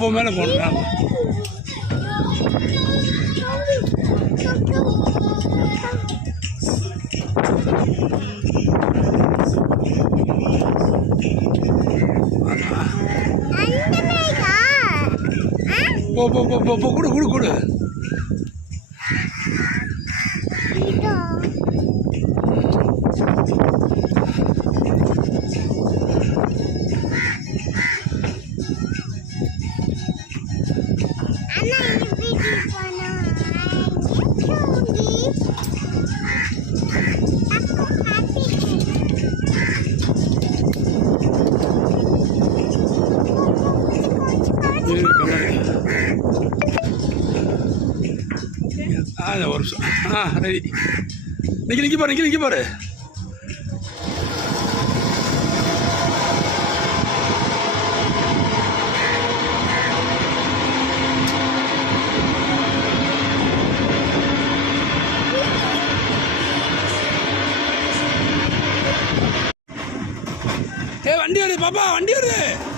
போ மேலே போகணும். போ போ போ போ கொடு கொடு கொடு. ஒரு நிமிஷம். ரெடி. நிற்க பாரு, நிற்க பாரு. வண்டி வருது பாப்பா, வண்டி வருது.